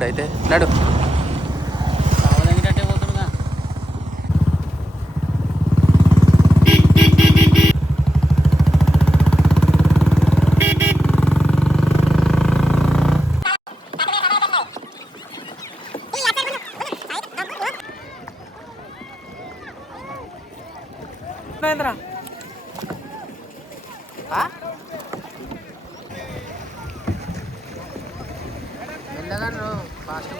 ఇప్పుడైతే. నడు. Mahendra. వెళ్ళగాను fast hi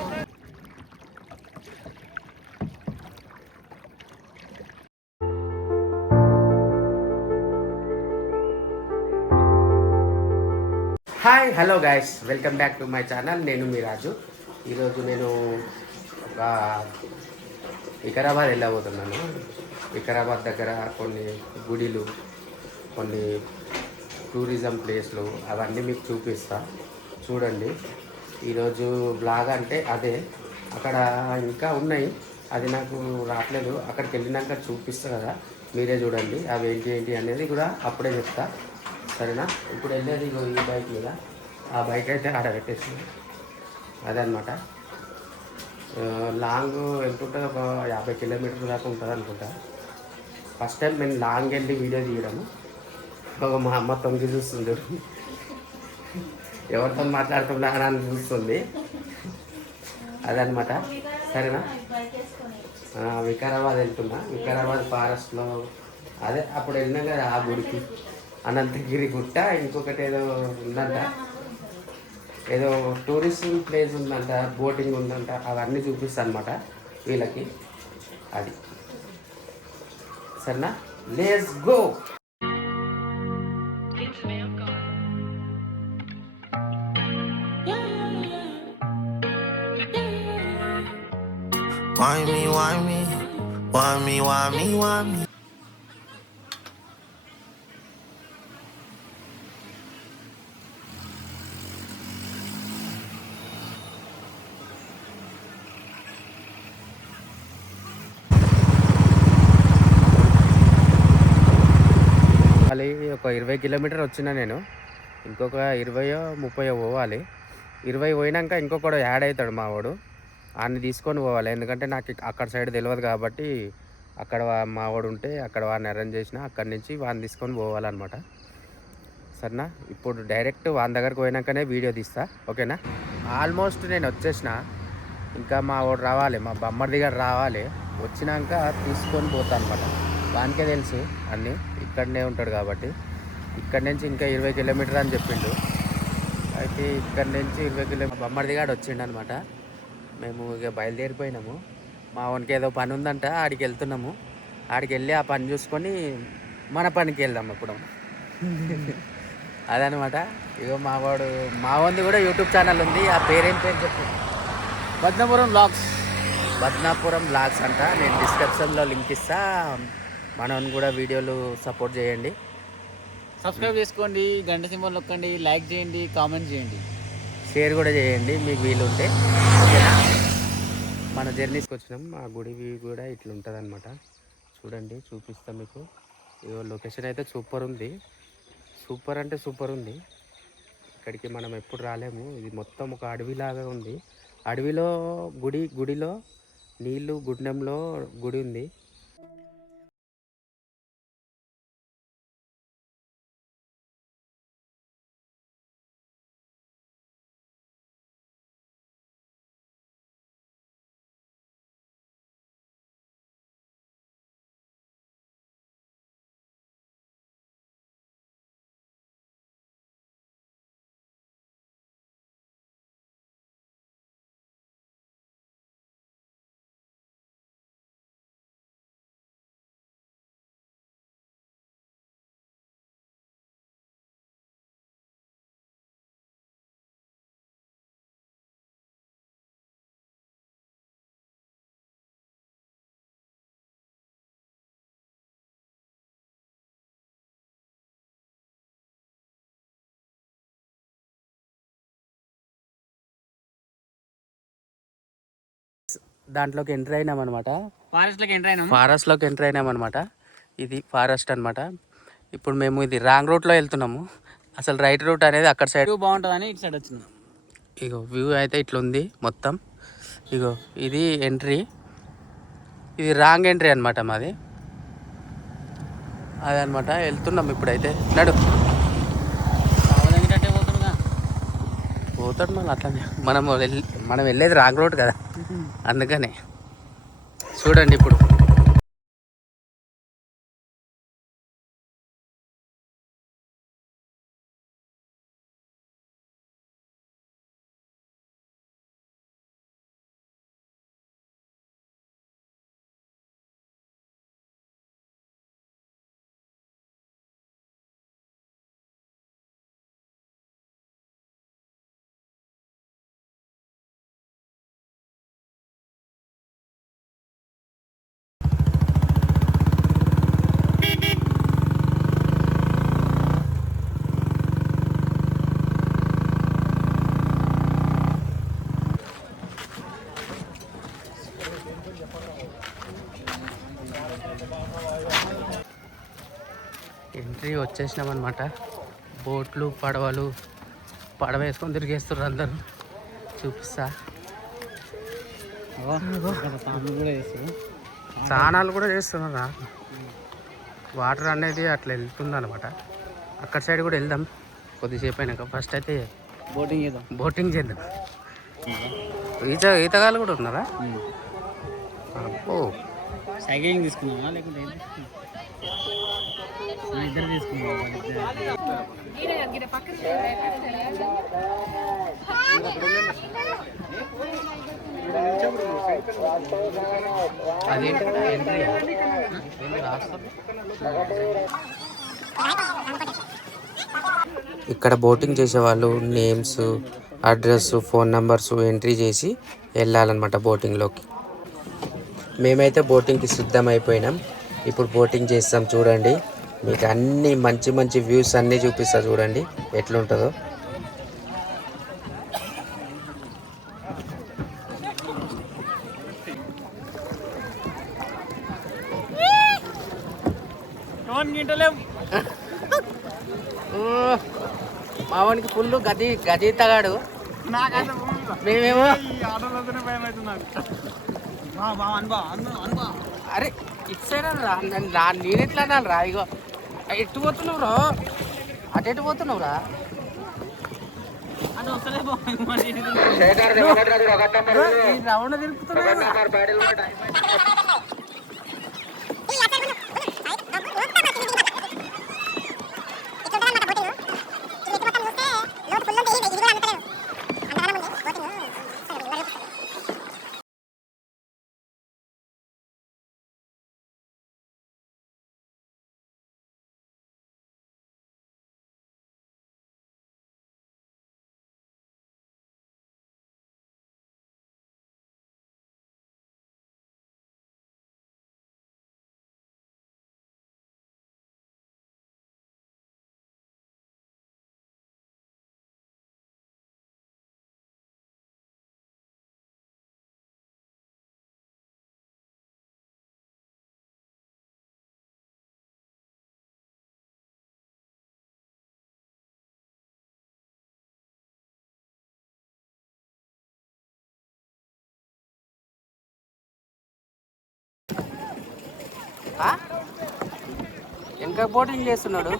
hello guys welcome back to my channel నేను మీ రాజు. ఈరోజు నేను ఒక వికారాబాద్ వెళ్ళబోతున్నాను. వికారాబాద్ దగ్గర కొన్ని గుడిలు కొన్ని టూరిజం ప్లేస్లు అవన్నీ మీకు చూపిస్తా. చూడండి. ఈరోజు బ్లాగ్ అంటే అదే. అక్కడ ఇంకా ఉన్నాయి. అది నాకు రావట్లేదు. అక్కడికి వెళ్ళినాక చూపిస్తా కదా. మీరే చూడండి. అవి ఏంటి ఏంటి అనేది కూడా అప్పుడే చెప్తా. సరేనా? ఇప్పుడు వెళ్ళేది ఈ బైక్ మీద. ఆ బైక్ అయితే ఆడ పెట్టేసింది అదనమాట లాంగ్ వెళ్తుంటే ఒక యాభై కిలోమీటర్ల దాకా ఉంటుంది అనుకుంటా. ఫస్ట్ టైం నేను లాంగ్ వెళ్ళి వీడియో తీయడము. ఒక మా అమ్మ తొంగి చూస్తుంది ఎవరితో మాట్లాడుతున్నా అని చూస్తుంది. అదనమాట సరేనా? వికారాబాద్ వెళ్తున్నా. వికారాబాద్ ఫారెస్ట్లో అదే అప్పుడు వెళ్ళినా కదా ఆ గుడికి. అనంతగిరి గుట్ట ఇంకొకటి ఏదో ఉందంట. ఏదో టూరిస్ట్ ప్లేస్ ఉందంట బోటింగ్ ఉందంట. అవన్నీ చూపిస్తా అనమాట వీళ్ళకి. అది. సరేనా? Let's go Why me, why me? Why me, why me, why me? పోవాలి ఒక ఇరవై కిలోమీటర్ వచ్చిన నేను ఇంకొక ఇరవయో ముప్పయో పోవాలి ఇరవై పోయినాక ఇంకొకడు యాడ్ అవుతాడు మా వాడు వాడిని తీసుకొని పోవాలి. ఎందుకంటే నాకు అక్కడ సైడ్ తెలియదు కాబట్టి అక్కడ మావాడు మా వాడు ఉంటే అక్కడ వాడిని అరేంజ్ చేసిన అక్కడి నుంచి వాడిని తీసుకొని పోవాలన్నమాట. సరేనా? ఇప్పుడు డైరెక్ట్ వాని దగ్గరకు పోయినాకనే వీడియో తీస్తా. ఓకేనా? ఆల్మోస్ట్ నేను వచ్చేసిన. ఇంకా మా వాడు రావాలి. మా బొమ్మడి దగ్గర రావాలి. వచ్చినాక తీసుకొని పోతా అనమాట వానికే తెలుసు అన్నీ. ఇక్కడనే ఉంటాడు కాబట్టి. ఇక్కడ నుంచి ఇంకా ఇరవై కిలోమీటర్ అని చెప్పిండు. అయితే ఇక్కడ నుంచి ఇరవై కిలోమీటర్ బొమ్మడి దగ్గర వచ్చిండు అనమాట మేము ఇక బయలుదేరిపోయినాము. మా వానికి ఏదో పని ఉందంట ఆడికి వెళ్తున్నాము. ఆడికి వెళ్ళి ఆ పని చూసుకొని మన పనికి వెళ్దాం ఇప్పుడు అదనమాట. ఇగో మా వాడు మా వాడిది కూడా యూట్యూబ్ ఛానల్ ఉంది. ఆ పేరేం పేరు చెప్పు? పద్మపురం బ్లాగ్స్ బద్నాపురం బ్లాగ్స్ అంట. నేను డిస్క్రిప్షన్లో లింక్ ఇస్తా. మనం కూడా వీడియోలు సపోర్ట్ చేయండి. సబ్స్క్రైబ్ చేసుకోండి గంట సింబల్ నొక్కండి లైక్ చేయండి కామెంట్ చేయండి. షేర్ కూడా చేయండి మీకు వీలుంటే. ఓకేనా? మన జర్నీస్కి వచ్చినాం. ఆ గుడి కూడా ఇట్లా ఉంటుంది అనమాట చూడండి చూపిస్తాం మీకు. లొకేషన్ అయితే సూపర్ ఉంది. సూపర్ అంటే సూపర్ ఉంది. ఇక్కడికి మనం ఎప్పుడు రాలేము. ఇది మొత్తం ఒక అడవిలాగా ఉంది. అడవిలో గుడి గుడిలో నీళ్ళు గుండంలో గుడి ఉంది. దాంట్లోకి ఎంటర్ అయినామన్నమాట. ఫారెస్ట్లోకి ఎంటర్ అయినాం ఫారెస్ట్లోకి ఎంటర్ అయినామన్నమాట. ఇది ఫారెస్ట్ అన్నమాట. ఇప్పుడు మేము ఇది రాంగ్ రూట్లో వెళ్తున్నాము. అసలు రైట్ రూట్ అనేది అక్కడ సైడ్ బాగుంటుందని ఇటు సైడ్ వచ్చింది ఇగో వ్యూ అయితే ఇట్లా ఉంది మొత్తం. ఇగో ఇది ఎంట్రీ ఇది రాంగ్ ఎంట్రీ అనమాట మాది. అదనమాట వెళ్తున్నాం ఇప్పుడైతే. నడు. పోతాడు మళ్ళీ అట్లనే. మనం వెళ్ళి మనం వెళ్ళేది రాంగ్ రోడ్ కదా. అందుకనే. చూడండి ఇప్పుడు. ఎంట్రీ వచ్చేసినాం అనమాట బోట్లు పడవలు పడవ వేసుకొని తిరిగేస్తారు అందరూ. చూపిస్తా. స్నానాలు కూడా చేస్తున్నారా? వాటర్ అనేది అట్లా వెళ్తుంది అనమాట అక్కడ సైడ్ కూడా వెళ్దాం. కొద్దిసేపు అయినాక. ఫస్ట్ అయితే బోటింగ్ చేద్దాం. బోటింగ్ చేద్దాం. ఈత ఈతగాళ్ళు కూడా ఉన్నారా? అబ్బో. తీసుకున్నావా లేకుంటే తీసుకున్నావా? ఇద్దరు ఎంట్రీ ఇక్కడ బోటింగ్ చేసే వాళ్ళు names address phone numbers entry చేసి వెళ్ళాలన్నమాట బోటింగ్లోకి. మేమైతే బోటింగ్కి సిద్ధమైపోయినాం ఇప్పుడు బోటింగ్ చేస్తాం చూడండి. మీకు అన్ని మంచి మంచి వ్యూస్ అన్నీ చూపిస్తా చూడండి. ఎట్లుంటుందో. మావానికి ఫుల్ గది గది తగాడు. మేమేమో అరే ఇటు సైడ్ రా రా నేను ఎట్లా అనాలి రా ఇగో. ఎటు పోతున్నావు రా? అటు ఎటు పోతున్నావు రా? రౌండ్ తిరుగుతున్నావు ఇంకా బోటింగ్ చేస్తున్నాడు.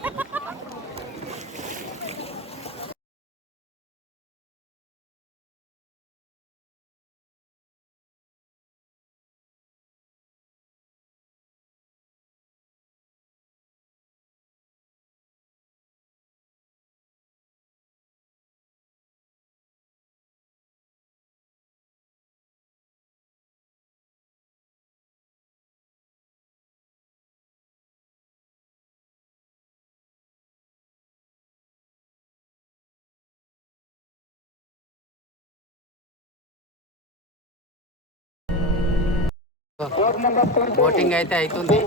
బోటింగ్ అయితే అవుతుంది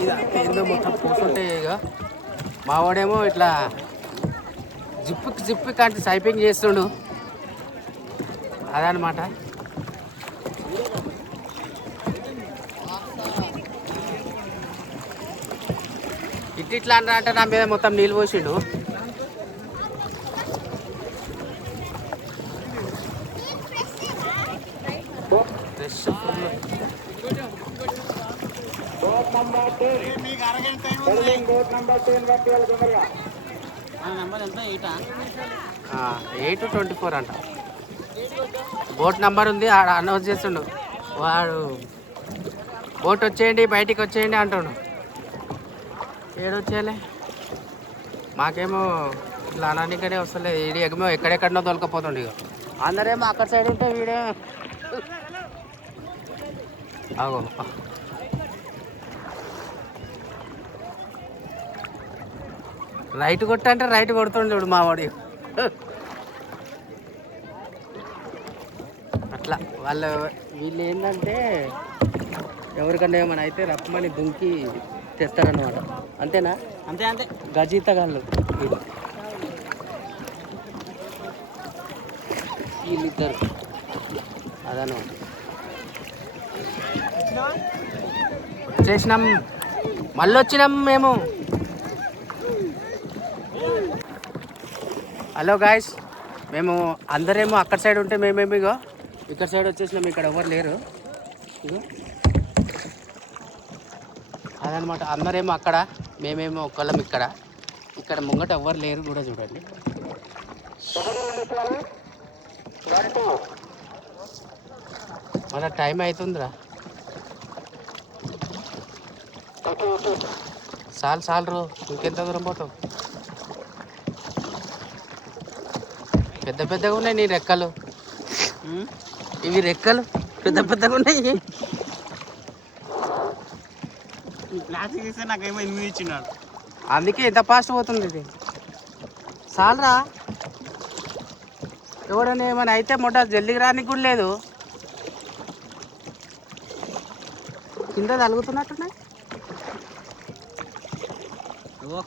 ఇది ఏందో మొత్తం కూర్చుంటే ఇక మావాడేమో ఇట్లా జిప్పుకి జిప్పుకి అంటే సైపింగ్ చేస్తుండు. అదనమాట ఇట్ ఇట్లా అంటే నా మీద మొత్తం నీళ్ళు పోసిండు రష్ ఫుల్ మన నెంబర్ ఎంత ఎయిట్ ట్వంటీ ఫోర్ అంట. బోట్ నంబర్ ఉంది ఆడ అనౌన్స్ చేస్తుండు. వాడు బోట్ వచ్చేయండి బయటికి వచ్చేయండి అంటుండు. ఏడొచ్చేయాలి? మాకేమో ఇట్లా అనడానికనే వస్తలేదు ఈడి ఎగమో ఎక్కడెక్కడనో దొరకపోతుండు ఇక అందరేమో అక్కడ సైడ్ ఉంటే వీడే అగో. రైట్ కొట్టంటే రైట్ కొడుతుండు మా వాడి అట్లా వాళ్ళ వీళ్ళు ఏంటంటే ఎవరికన్నా ఏమైనా అయితే రప్పమని దుంకి తెస్తారన్నమాట. అంతేనా? అంతే అంతే. గజీతగాళ్ళు వీళ్ళు వీళ్ళిద్దరు. అదనమాట వచ్చేసినాం మళ్ళీ వచ్చినాం మేము. హలో గాయస్ మేము అందరేమో అక్కడ సైడ్ ఉంటే మేమేమి ఇగో? ఇక్కడ సైడ్ వచ్చేసినాం ఇక్కడ ఎవరు లేరు. ఇగో. అదనమాట అందరేమో అక్కడ మేమేమో ఒక్కళ్ళం ఇక్కడ. ఇక్కడ ముంగట ఎవ్వరు లేరు కూడా చూడండి. మన టైం అవుతుందిరా చాలు చాలు ఇంకెంత దూరం పోతావు? పెద్ద పెద్దగా ఉన్నాయి నీ రెక్కలు. ఇవి రెక్కలు. పెద్ద పెద్దగా ఉన్నాయి. ఈ ప్లాస్టిక్ ఇస్తే నాకేమో ఎనిమిది ఇచ్చినాడు. అందుకే ఎంత ఫాస్ట్ పోతుంది ఇది. చాలరా. ఎవడన్నా ఏమైనా అయితే మొట్ట జల్దికి రానికి కూడా లేదు. కింద తలుగుతున్నట్టున్నాయి. ఓ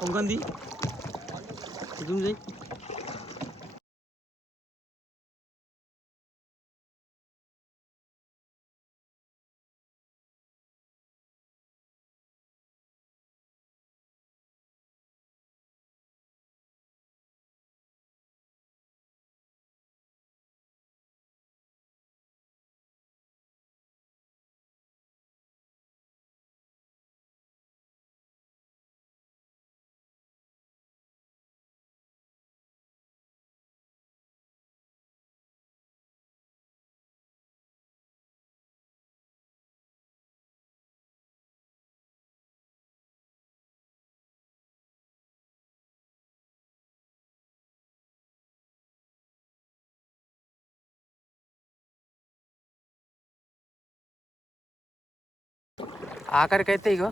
ఆఖరికైతే ఇగో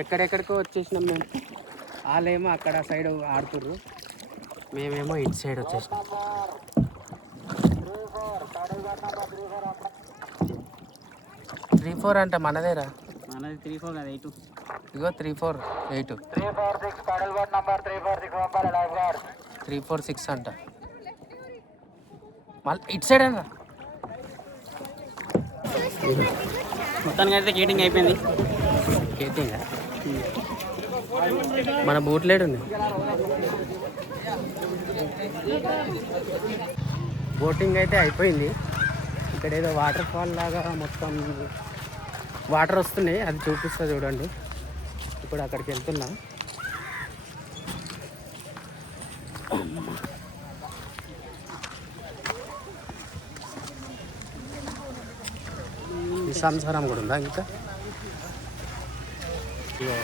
ఎక్కడెక్కడికో వచ్చేసినాం మేము. వాళ్ళేమో అక్కడ సైడ్ ఆడుతుర్రు. మేమేమో ఇటు సైడ్ వచ్చేసినాం. త్రీ ఫోర్ అంట మనదేరా? మనది త్రీ ఫోర్ కదా ఎయిట్. ఇగో three four eight. Three four six అంట. మళ్ళీ ఇటు సైడ్ అన్నా మొత్తానికి అయితే కేటింగ్ అయిపోయింది. కేటింగ్ మన బూట్లేడు ఉంది. బోటింగ్ అయితే అయిపోయింది. ఇక్కడ ఏదో వాటర్ ఫాల్ లాగా మొత్తం వాటర్ వస్తున్నాయి. అది చూపిస్తా చూడండి. ఇప్పుడు అక్కడికి వెళ్తున్నా. సంసారం కూడా ఉందా ఇంకా? ఇగో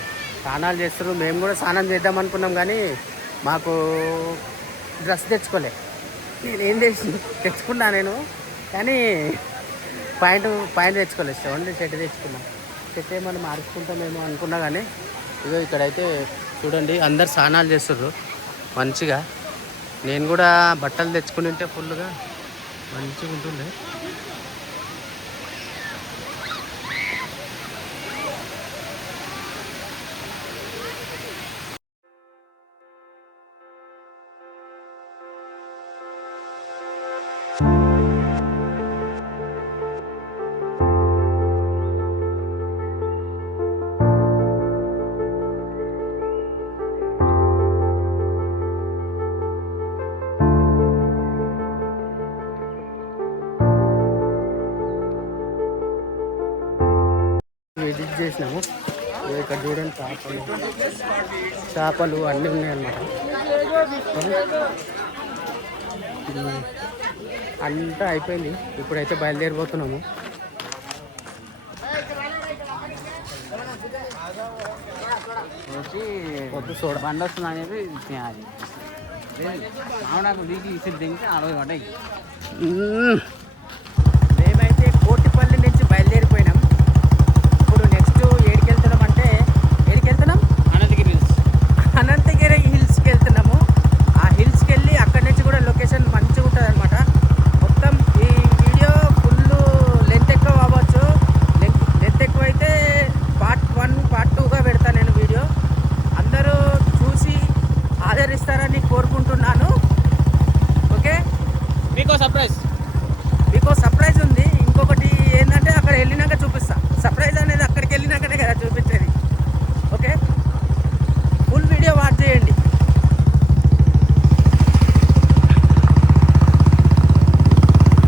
స్నానాలు చేస్తారు మేము కూడా స్నానం చేద్దాం అనుకున్నాం కానీ మాకు డ్రెస్ తెచ్చుకోలే. నేను ఏం తెచ్చు తెచ్చుకున్నా నేను. కానీ పాయింట్ పాయింట్ తెచ్చుకోలేదు ఓన్లీ షర్ట్ తెచ్చుకున్నాం. షర్ట్ ఏమన్నా మార్చుకుంటామేమో అనుకున్నా కానీ ఇగో ఇక్కడైతే చూడండి అందరు స్నానాలు చేస్తుర్రు. మంచిగా. నేను కూడా బట్టలు తెచ్చుకుని ఉంటే ఫుల్గా మంచిగా ఉంటుండే. వచ్చేసినాము ఇక్కడ చూడండి చేపలు. చేపలు అన్నీ ఉన్నాయన్నమాట. అంతా అయిపోయింది. ఇప్పుడైతే బయలుదేరిపోతున్నాము. వచ్చి చూడ బండి వస్తుంది అనేది చెప్పి తినాలి. మామిడాకు దిగి ఇసి దించి అరవై పడ్డాయి.